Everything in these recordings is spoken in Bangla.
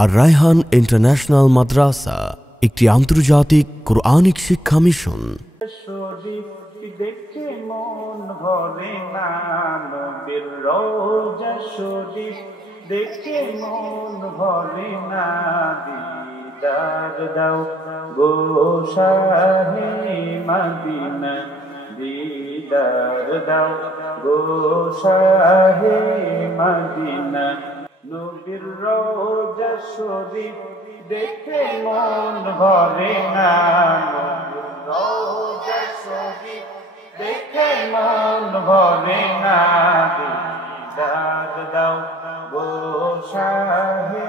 আর রায়হান ইন্টারন্যাশনাল মাদ্রাসা একটি আন্তর্জাতিক কোরআনিক শিক্ষা মিশন। দেখে মন ভরে না, নবীর রওজা শরীফ দেখে মন ভরে না, দিদার দাও গো শাহে মদিনা, দিদার দাও গো শাহে মদিনা। নবীর রওজা শরীফ দেখে মন ভরে না, নবীর রওজা শরীফ দেখে মন ভরে না, দিদার দাও গো শাহে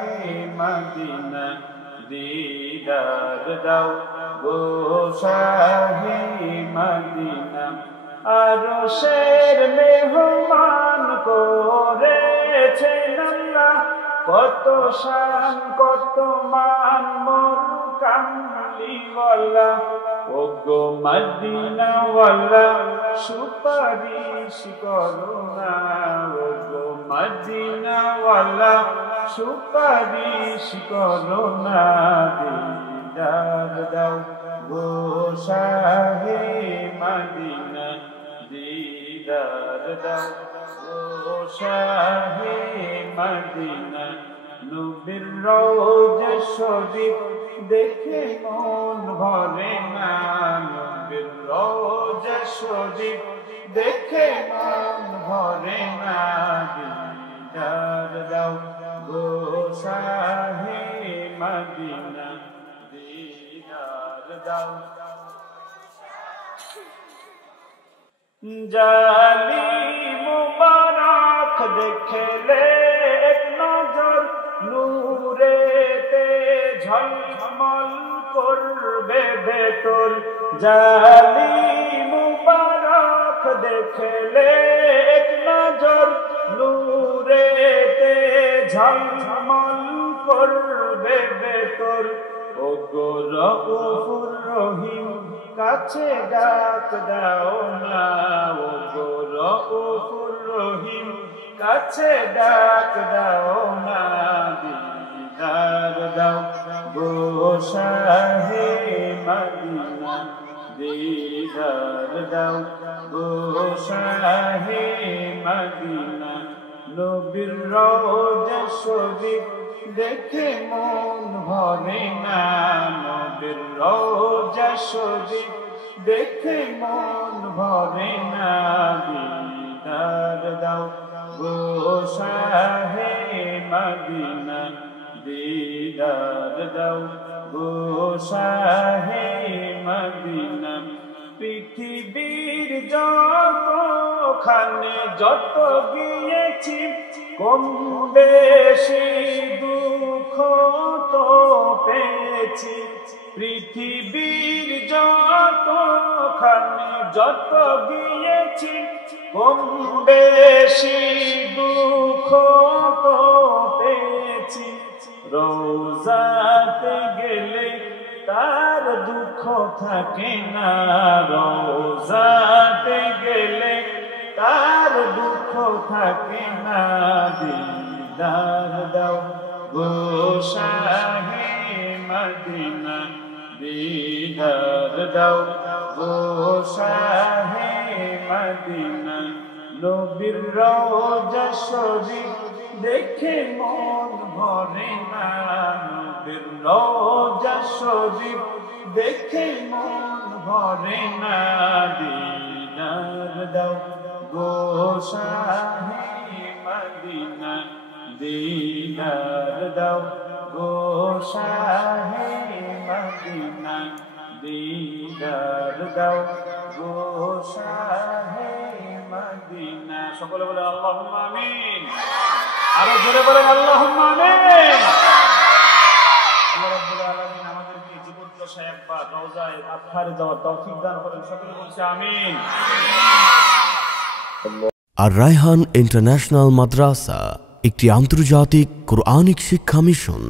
মদিনা, দিদার দাও গো শাহে মদিনা। আরশের মেহমান করেছেন আল্লাহ, কত শান কত মান মোর কামলিওয়ালা, ও গো মদিনাওয়ালা সুপারিশ করো না, ও গো মদিনাওয়ালা সুপারিশ করো না, দিদার দাও গো শাহে মদিনা, দিদার দাও গো শাহে মদিনা। নবীর রওজা শরীফ দেখে মন ভরে না, নবীর রওজা শরীফ দেখে মন ভরে না, দিদার দাও গো শাহে মদিনা, দিদার দাও। জালি মুবারক দেখলে এক নজর, নূরেতে ঝলমল করবে ভেতর, জালি মুবারক দেখলে এক নজর, নূরেতে ঝলমল করবে ভেতর, ও গো রউফুর রহিম কাছে ডাক দাও না, ও গো রউফুর রহিম কাছে ডাক দাও না, দিদার দাও গো শাহে মদিনা, দিদার দাও গো শাহে মদিনা। নবীর রওজা শরীফ দেখে মন ভরে না, নবীর রওজা শরীফ দেখে মন ভরে না, দিদার দাও গো শাহে মদিনা, দিদার দাও গো শাহে মদিনা। পৃথিবীর যতখানে যত গিয়েছি, কম বেশি দুঃখ তো পেয়েছি, পৃথিবীর যতখানে যত গিয়েছি, কম বেশি দুঃখ তো পেয়েছি, রওজাতে গেলে তার দুঃখ থাকে না, রওজাতে গেলে তার দুঃখ থাকে না, দিদার দাও গো শাহে মদিনা, দিদার দাও গো শাহে মদিনা। নবীর রওজা শরীফ দেখে মন ভরে না, নবীর রওজা শরীফ দেখে মন ভরে না, দিদার দাও গো শাহে মদিনা, দিদার দাও গো শাহে মদিনা, দিদার দাও গো শাহে মদিনা। সকলে বলে আল্লাহুম্মা আমিন, আরো জোরে বলেন আল্লাহুম্মা আমিন। আল্লাহ রাব্বুল আলামিন আমাদেরকে জীবন দশায় একবার রওজায়ে আতহারে যাওয়ার তৌফিক দান করেন, সকলে বলছে আমিন। আর রায়হান ইন্টারন্যাশনাল মাদ্রাসা একটি আন্তর্জাতিক কোরআনিক শিক্ষা মিশন।